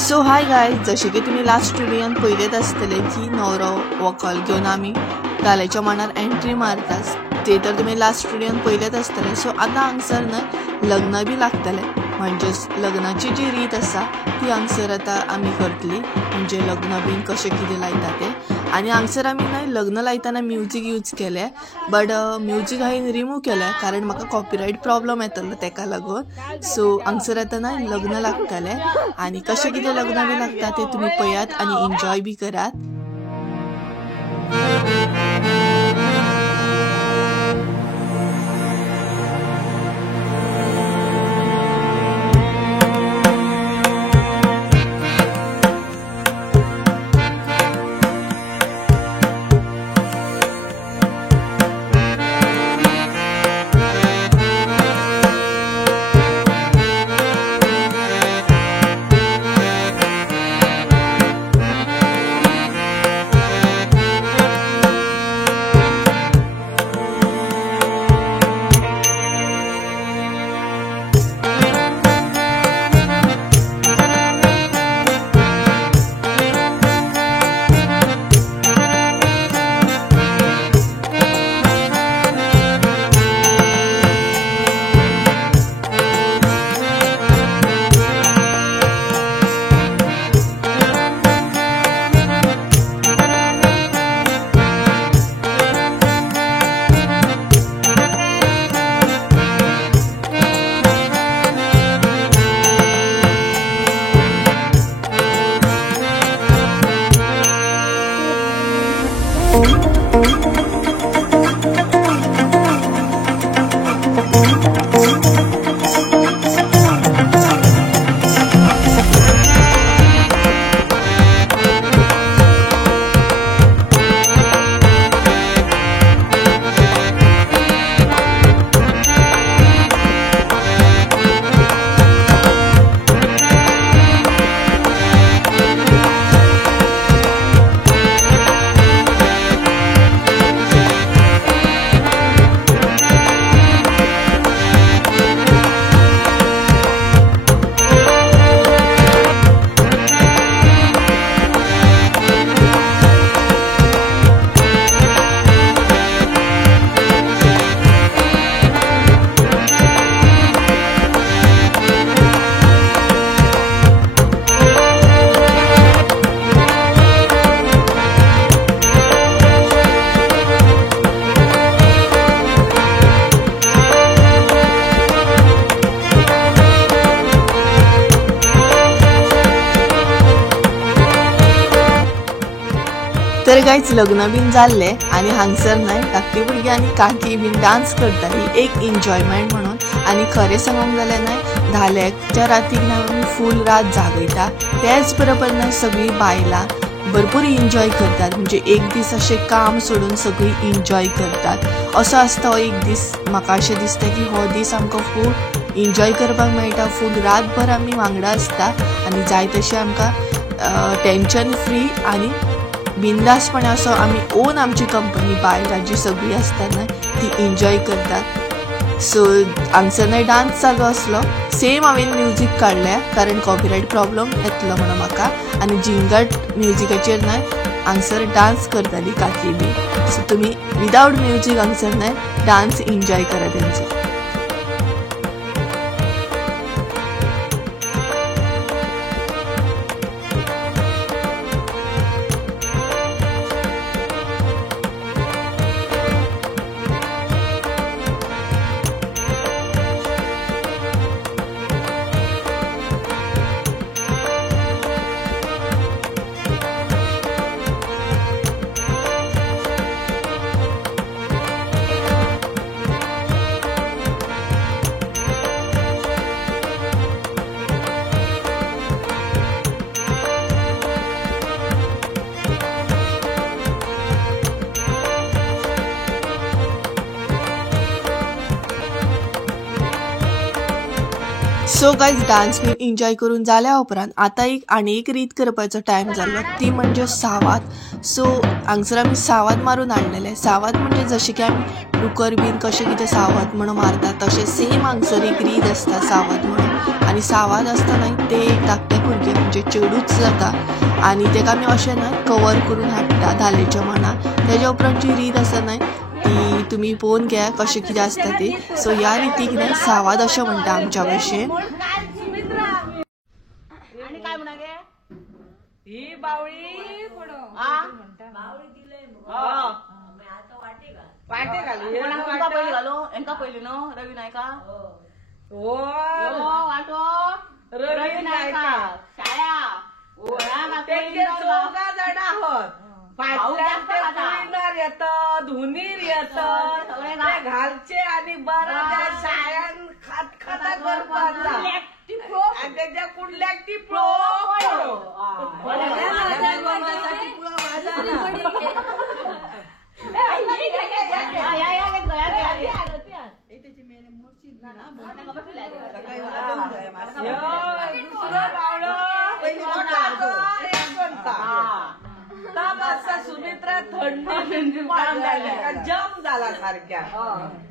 So hi guys, जशें की तुमी लास्ट व्हिडियोन पळयलेत आसतले की नवरो व्हंकल घेवन आमी धालेच्या मांडार एंट्री मारतात ते तर तुमी लास्ट व्हिडियोन पळयलेत आसतले। सो आतां हांगसर न्हय लग्न बी लागतले, म्हणजेच लग्नाची जी रीत आसा ती हांगसर आतां आमी करतली, म्हणजे लग्न बीन कशें कितें लायता तें। आनी हांगसर आमी न्हय लग्न लायतना म्युजीक यूज केले, बट म्युजीक हांवें रिमूव केलें कारण म्हाका कॉपीरायट प्रॉब्लम येतलो तेका लागून। सो हांगसर आतां न्हय लग्न लागतले आनी कशें कितें लग्न बी लागता तें तुमी पळयात आनी एन्जॉय बी करात। तर गायज लग्न बीन जाल्ले आनी हांगसर न्हय धाकटी भुरगीं आनी काकी बीन डान्स करताली एक एन्जॉयमेंट म्हणून। आनी खरें सांगूंक जाल्यार न्हय धाल्याच्या रातीक न्हय आमी फूल रात जागयता, तेच बरोबर न्हय सगळीं बायलां भरपूर एन्जॉय करतात, म्हणजे एक दीस अशें काम सोडून सगळीं एन्जॉय करतात। असो आसता हो एक दीस, म्हाका अशें दिसता की हो दीस आमकां फूल एन्जॉय करपाक मेळटा, फूल रातभर आमी वांगडा आसता आनी जाय तशें आमकां टेन्शन फ्री आनी बिंदासपणे असो आमी ओन आमची कंपनी बायलां जी सगळीं आसता न्हय ती एन्जॉय करतात। सो हांगसर न्हय डान्स चालू आसलो, सेम हांवें म्युजीक काडलें कारण कॉपीरायट प्रॉब्लम येतलो म्हणून म्हाका, आनी जिंगट म्युजिकाचेर न्हय हांगसर डान्स करताली काकी बी। सो तुमी विदाउट म्युजीक हांगसर न्हय डान्स एन्जॉय करा तेंचो। सो गायज डान्स मी एन्जॉय करून जाल्या उपरांत आता आनी एक रीत करपाचो टायम जाल्लो ती म्हणजे सावात. सो हांगसर आमी सावात मारून हाडलेले. सावात म्हणजे जशें की आमी डुकर बीन कशें कितें सावात म्हणून मारतात तशें सेम हांगसर एक रीत आसता सावात म्हणून. आनी सावात आसता न्हय ते एक धाकटे भुरगे म्हणजे चेडूच जाता आनी तेका आमी अशें न्हय कवर करून हाडटा धालेच्या मनान. तेज्या उपरांत जी रीत आसा न्हय ती तुमी पळोवन घ्या कशें कितें आसता ती. सो ह्या रितीक न्हय सावात अशें म्हणटा आमच्या भाशेन. ही बावळी वाटे घालू एका पयली न्हू रवी नायका वाटो रवी नायका शाळा चौगा जाणा आहोत. येत धुनीर येत घालचे आणि बरं त्या शाळ्यान खाता करपाचा आणि त्याच्या कुंडल्याक ती सुमित्रा थंडी जम झाला सारख्या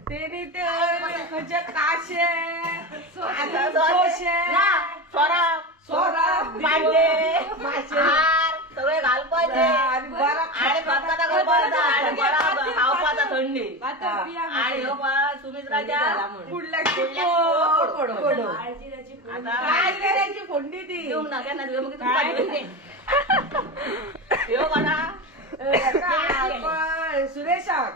तेनी ते खंयचे काशे सोरा सगळे घालपाचे आणि खावपाचा थंडी आणि सुमित्राच्या कुडल्याची फोडणी ती येऊ ना सुरेशाक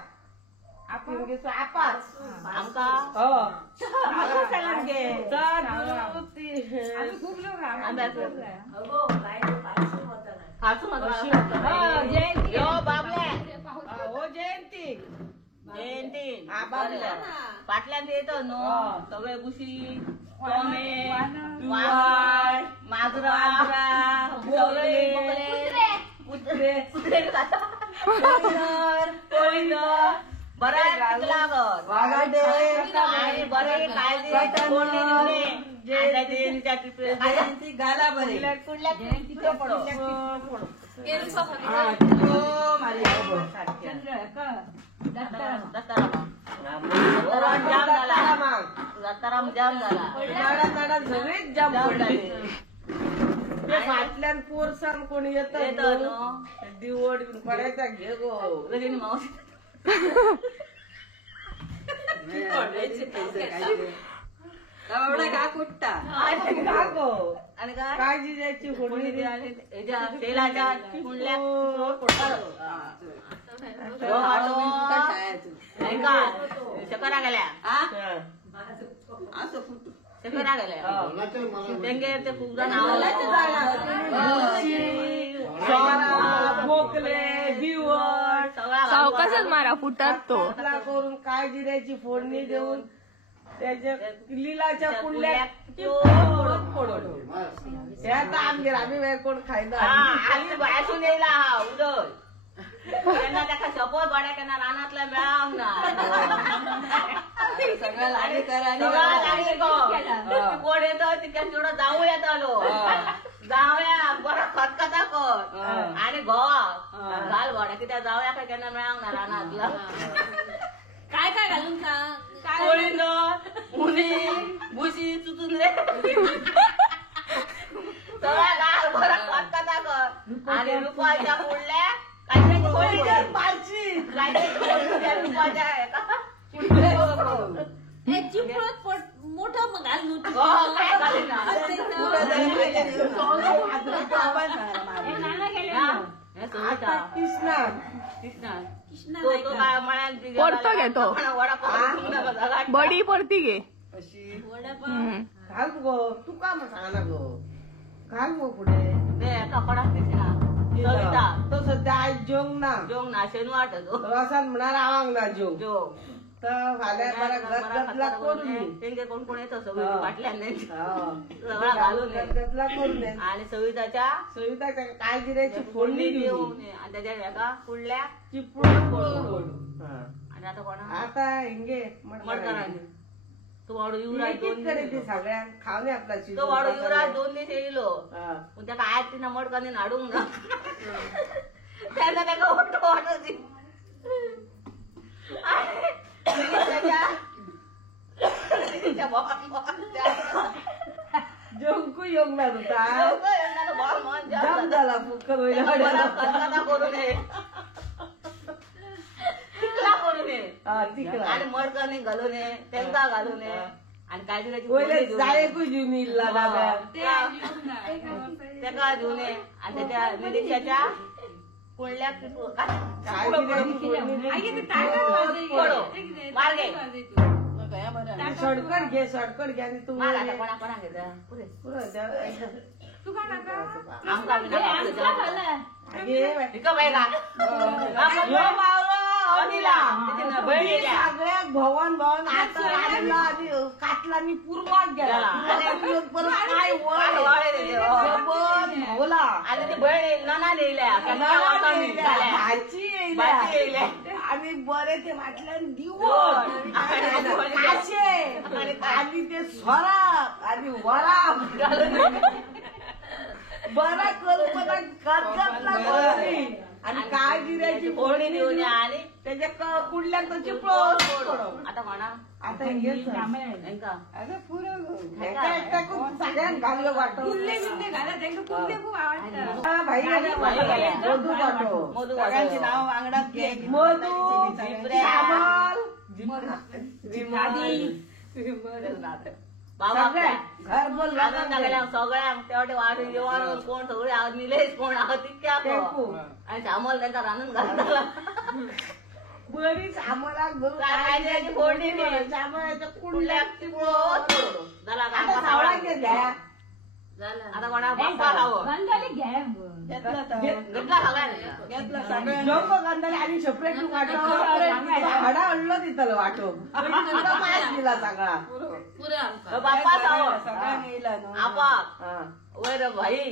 जयंती पाटल्यान येतो न्हू सगळे गुशी टोमे माजरा बरं लागत बरे घाला बरे दत्ताराम जाम झाला झगडीच जाम पडले. ते फाटल्यान पोरसान कोणी येत दिवड पडायचा घे गो रजनी मावशी का कुठता आणि काळजी द्यायची फोडणी आणि तेलाच्या कुंडल्या शकरा गेल्या शकरा गेल्या तेंगे ते खूप जण बोकले दिवड सावकाशच मारा फुटत तो करून काळजी द्यायची फोडणी देऊन त्याच्या लिलाच्या कुंडल्या आमगेर आम्ही कोण खायला आम्ही बायसून येयला हा उदय त्यांना त्या शपथ वाड्या त्यांना रानातल्या मिळाव ना कोण येत तिच्या थोडं जाऊ येतलो जाऊया बरं खतखता कर आणि गोवा घाल वाड्या कित्या जाऊया काय केन्ना मिळाव ना रानातला काय काय घालून सांग कोळीन मुली भुशी चुचून रे सगळ्या घाल बरं खतखता कर आणि रुपयाच्या पुढल्या मोठं घालून पडतो घे तो बडी पडती घे घाल गो तू का सांगा गो घाल गो पुढे कपडा तो सध्या आज जोंग ना शेनवाट रसान म्हणणार आवांग ना जोंग तर फाल्या करून तेंगे कोण कोण येतो सगळी वाटल्यान सगळा घालून गदला करून आणि सविताच्या काय गिरायची फोडणी देऊन आणि त्याच्या एका कुडल्या चिपळून आणि आता कोणा आता हिंगे मडकरांनी तो वाडू युवराज दोन दीस सगळ्यांक खावने आपला तो वाडू युवराज 2 दीस येयलो पण ताका आयज तिना मडकांनी हाडूंक ना तेन्ना ताका ओटो वाटो दी जेवंकू येवंक ना तुका जाम जाला फुकट वयल्या करू नये तिकला करू नये तिकला आणि मडकांनी घालू नये तेंका घालू नये आणि काय पहिले जायकूय जीवन इल्ला डाब्याक तेका घेऊन ये आणि त्याच्या निरीक्षाच्या कुंडल्याक शॉर्टकट घे शॉर्टकट घे आणि तू कोणा कोणा घेता पुरे आमका सगळ्याक भवन भवन आता राहिला आणि काटला आणि पूर्वात गेला काय भवला आणि ती बहीण नना लिहिल्या भाची येयल्या आम्ही बरे ते वाटल्यान दिवट आणि ते स्वराप आणि वराप बरा करू मला कर्जतला आणि काय जिऱ्याची फोडणी देऊन आणि त्याच्या कुडल्याक तशी आता म्हणा आता हेच अगं पुरं सगळ्यांक घाललो वाटो मधू वाटो सगळ्यांची नाव वांगडात घे मधू बाबा सगळ्यांक तेवढे वाटून जेवण कोण सगळे आवाज निलेश कोण आवाज तितक्या आणि श्यामल त्यांचा रांधून घालताला बरीच आम्हाला फोडणी कुंडल्याची आता सावळा घ्या आता कोणा बाप्पा लावं घेतला सगळ्यांनी आणि सेपरेट हाडा आणलो तिथलं वाटो पास दिला सगळा बाप्पा लावं सगळ्यांनी आपा वैर भाई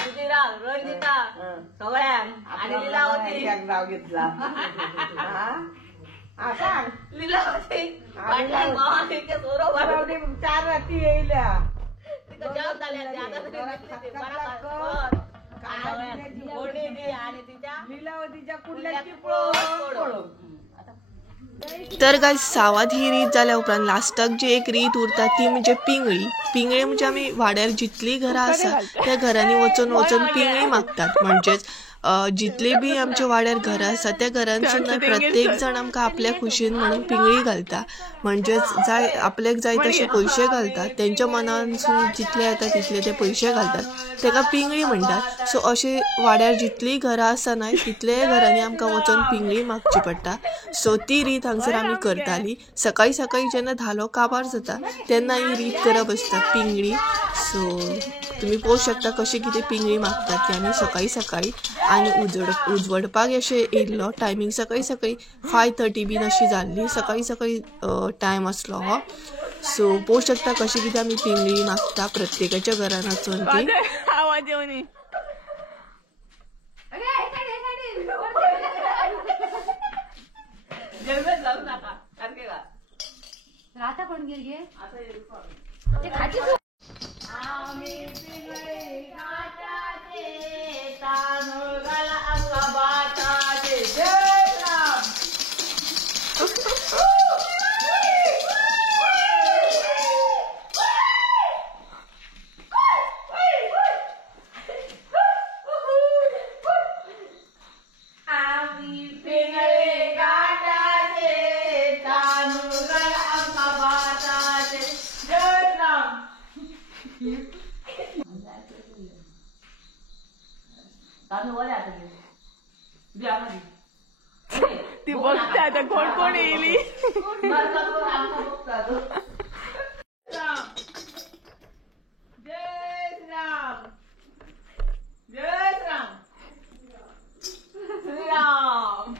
सुधीराव रंजिता सगळ्यांक आणि लीलावती नाव घेतला सांग लीलावती पाटलां भावानी के सोरो भरवली 4 रात्री येयल्या लीलावतीच्या कुठल्याची तर गाय सावाद ही रीत जाल्या उपरांत लास्टाक जी एक रीत उरता ती म्हणजे पिंगळी. पिंगळी म्हणजे आमी वाड्यार जितली घरां आसा त्या घरांनी वचून वचून पिंगळी मागतात. म्हणजेच जितली बी आमच्या वाड्यार घरां आसा त्या घरांसून प्रत्येक जण आमकां आपल्या खुशीन म्हणून पिंगळी घालता. म्हणजेच जाय आपल्याक जाय तशे पयशे घालतात. तेंच्या मनानसून जितले येता तितले ते पयशे घालतात, तेका पिंगळी म्हणटात. सो अशी वाड्यार जितली घरां आसा न्हय तितले घरांनी आमकां वचून पिंगळी मागची पडटा. सो ती रीत हांगसर आमी करताली. सकाळी सकाळी जेन्ना धालो काबार जाता तेन्ना ही रीत करप आसता पिंगळी. सो तुम्ही पळोवंक शकता कशी कितें पिंगळी मागतात ती आमी सकाळी सकाळी. आणि उजवडपाक अशें येयल्लो टायमींग सकाळी सकाळी 5:30 बीन अशी जाल्ली. सकाळी सकाळी टायम आसलो हो. सो पळोवंक शकता कशी कितें आमी पिंगळी मागता प्रत्येकाच्या घरान वचून ती. आवाज येवनी राता पण गे ते खाची आम्ही पिंगळी घाटाचे तांदूळ घाला आमका भाताचे. जय राम. आम्ही पिंगळी घाटाचे तांदूळ घाला आमका भाताचे. जय राम. ती बघता आता कोण कोण येईली. जय राम. जय राम. श्रीराम.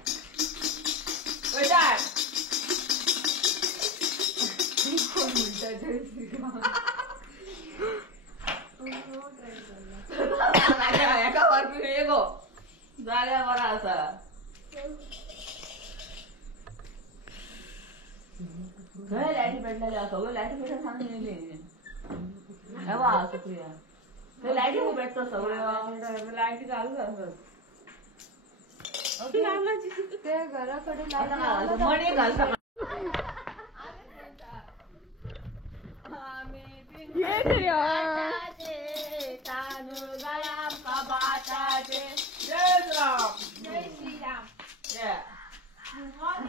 कोण म्हणतात जय श्रीराम. एका वरती येगो जाल्या बरा असा. खंय लायटी पेटलेली सगळं लायटी पेटून सांगून येयली हेवा सुप्रिया ते लायटी खूप पेटतो सगळं लायटी चालूच असत ते घराकडे मणी घालता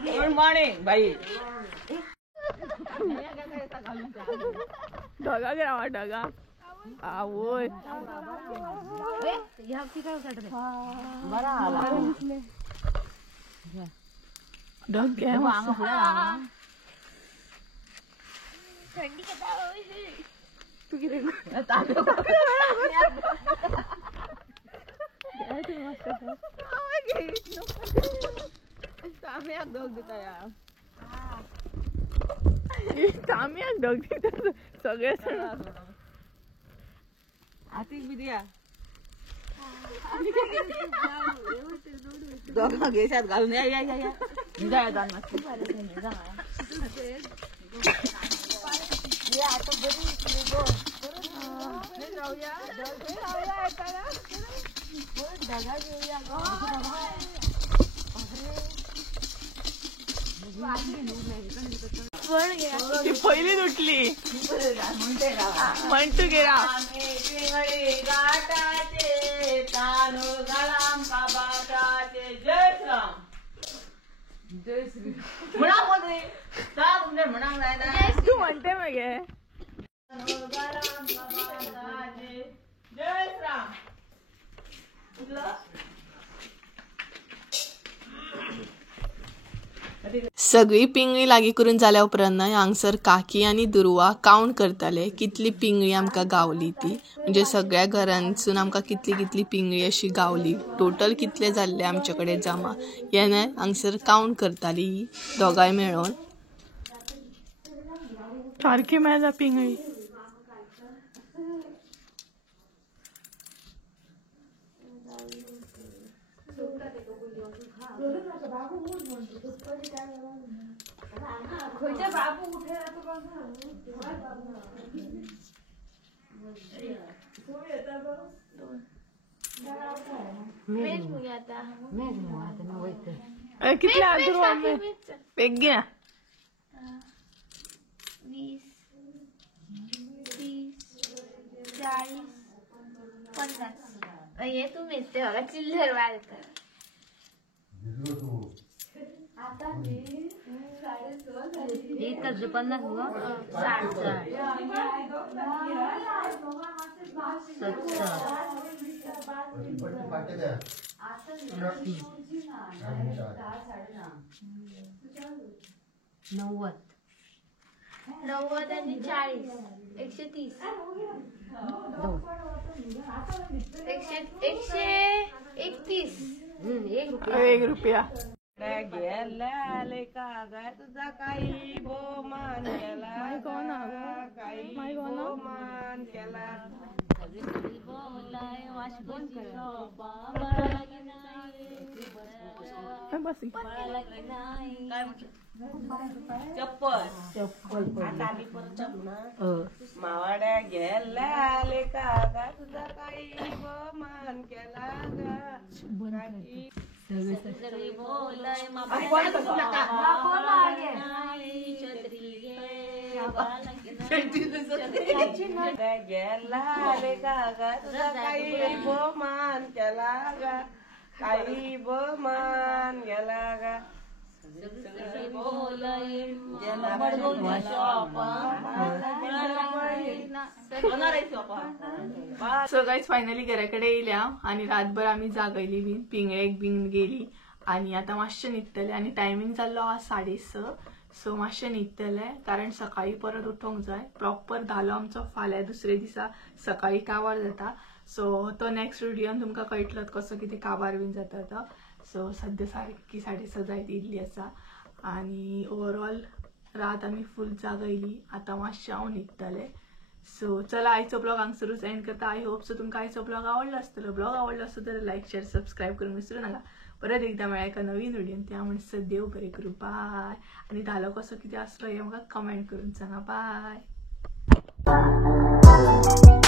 गुड मॉर्निंग बाई ढगा गेला ढगा आवय बरा आला ढग घे तू किती काम्याक ढग दिता या काम्याक ढग दिता सगळे आतीक बी दिया दोघं घेशात घालून या या या या जाय जाण मस्ती ती पहिली तुटली म्हणतो गेला गाठाचे तांदूळ गळाम काबाटाचे जय श्रीराम जय श्री म्हणा कोणी का तुमच्या म्हणांग नाही ना तू म्हणते मग हे गळाम काबाटाचे जय श्रीराम सगळी पिंगळी लागी करून जाल्या उपरांत हांगसर काकी आनी दुर्वा कावंट करताले कितली पिंगळी आमकां गावली ती म्हणजे सगळ्या घरांसून आमकां कितली कितली पिंगळी अशी गावली टोटल कितले जाल्ले आमचे कडेन जमा हें हांगसर कावंट करताली ही दोगांय मेळोन सारखी मेळ्ळा पिंगळी कितले दुर्वा बेग्या 20, 30, 40, 50 हे तुम्हीच ते बघा चिल्लर वाढतात एकच 50 90 आणि 40 130 131 1 रुपया गेला का तुझा काही बोमान केला काही बोमान केला चप्पल आता आम्ही परत मावाड्या गेला का तुझा काही बोमान केला गेला का तुझा काही बोमान केला गा काही बोमान गेला गा सो गाईज फायनली घराकडे येयल्या आणि रातभर आम्ही जागयली बीन पिंगळेक बीन गेली आणि आता मातशें न्हिदतले आणि टायमींग जाल्लो हा 6:30 सो मातशें न्हिदतले कारण सकाळी परत उठोंक जाय प्रॉपर धालो आमचो फाल्यां दुसरे दिसा सकाळी काबार जाता सो तो नेक्स्ट व्हिडियोन तुमकां कळटलोच कसो कितें काबार बीन जाता तो सो सद्या सारकी 6:30 जायत येयल्ली आसा आणि ओवरऑल रात आमी फूल जागयली आता मातशें हांव न्हिदतलें सो चला आयचो ब्लॉग हांगसरूच एंड करता आय होप सो तुमकां आयचो ब्लॉग आवडलो आसतलो ब्लॉग आवडलो आसत तर लायक शेअर सबस्क्राईब करून विसरू नका परत एकदा मेळ्या एका नवीन व्हिडिओन. त्या म्हणसर देव बरें करूं. बाय. आनी धालो कसो कितें आसलो हें म्हाका कमेंट करून सांगा. बाय.